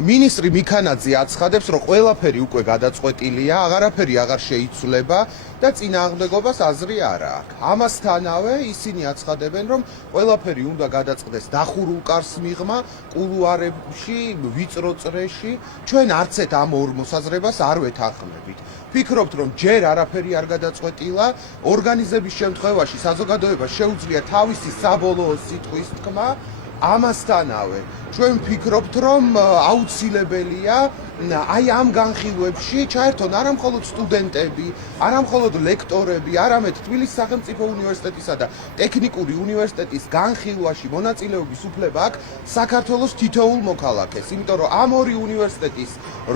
მინისტრი მიქანაძე აცხადებს, რომ ყველაფერი უკვე გადაწყვეტილია, აღარაფერი აღარ შეიცვლება და წინააღმდეგობას აზრი არ აქვს. ამასთანავე ისინი აცხადებენ, რომ ყველაფერი უნდა გადაწყდეს დახურულ კარს მიღმა, კულუარებში, ვიწრო წრეში. ჩვენ არცეთ ამ ორ მოსაზრებას არ ვეთანხმებით. ვფიქრობთ, რომ ჯერ არაფერი არ გადაწყვეტილა, ორგანიზების შემთხვევაში საზოგადოებას შეუძლია თავისი საბოლოო სიტყვის თქმა. ამასთანავე ჩვენ ვფიქრობთ, რომ აუცილებელია აი ამ განხილვებში ჩაერთონ არა მხოლოდ სტუდენტები, არა მხოლოდ ლექტორები, არამედ თბილისის სახელმწიფო უნივერსიტეტისა და ტექნიკური უნივერსიტეტის განხილვაში მონაწილეობის უფლება აქვს საქართველოს თითოეულ მოქალაქეს, იმიტომ რომ ამ ორი უნივერსიტეტის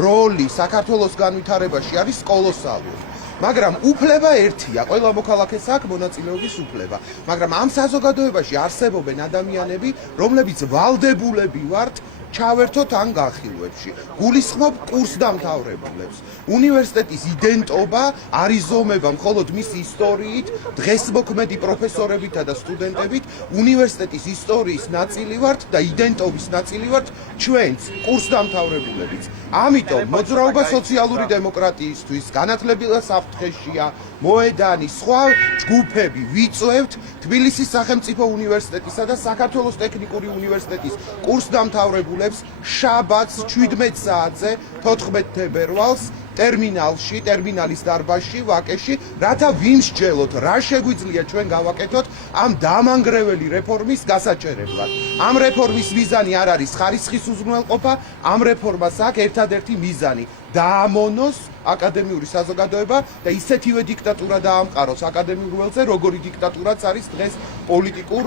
როლი საქართველოს განვითარებაში არის კოლოსალური. მაგრამ უფლება ერთია, ყველა მოქალაქეს აქვს მონაწილეობის უფლება. მაგრამ ამ საზოგადოებაში არსებობენ ადამიანები, რომლებიც ვალდებულები ვართ ჩავერთოთ ამ განხილვებში. გულისხმობ კურსდამთავრებულებს. უნივერსიტეტის იდენტობა არ იზომება მხოლოდ მისი ისტორიით, დღესმოქმედი პროფესორებითა და სტუდენტებით. უნივერსიტეტის ისტორიის ნაწილი ვართ და იდენტობის ნაწილი ვართ ჩვენც, კურსდამთავრებულებიც. ამიტომ მოძრაობა სოციალური დემოკრატიისთვის, განათლება საფრთხეშია, მოედანი, სხვა ჯგუფები ვიწვევთ თბილისის სახელმწიფო უნივერსიტეტისა და საქართველოს ტექნიკური უნივერსიტეტის კურსდამთავრებულებს შაბათს 17 საათზე 14 თებერვალს ტერმინალში, ტერმინალის დარბაზში, ვაკეში, რათა ვიმსჯელოთ, რა შეგვიძლია ჩვენ გავაკეთოთ ამ დამანგრეველი რეფორმის გასაჩერებლად. ამ რეფორმის მიზანი არ არის ხარისხის უზრუნველყოფა, ამ რეფორმას აქვს ერთადერთი მიზანი დაამონოს აკადემიური საზოგადოება და ისეთივე დიქტატურა დაამყაროს აკადემიურ ველზე, როგორი დიქტატურაც არის დღეს პოლიტიკურ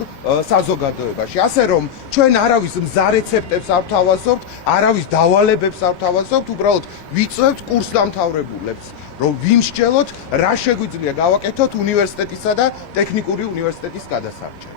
საზოგადოებაში. ასე რომ ჩვენ არავის მზა რეცეპტებს არ ვთავაზობთ, არავის დავალებებს არ ვთავაზობთ, უბრალოდ ვიწვევთ კურსდამთავრებულებს, რომ ვიმსჯელოთ, რა შეგვიძლია გავაკეთოთ უნივერსიტეტისა და ტექნიკური უნივერსიტეტის გადასარჩევად.